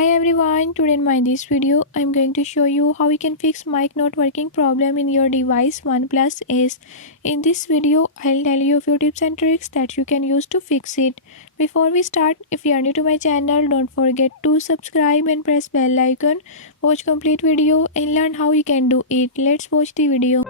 Hi everyone, today in my this video I'm going to show you how you can fix mic not working problem in your device OnePlus Ace. In this video I'll tell you a few tips and tricks that you can use to fix it. Before we start, if you are new to my channel, don't forget to subscribe and press bell icon. Watch complete video and learn how you can do it. Let's watch the video.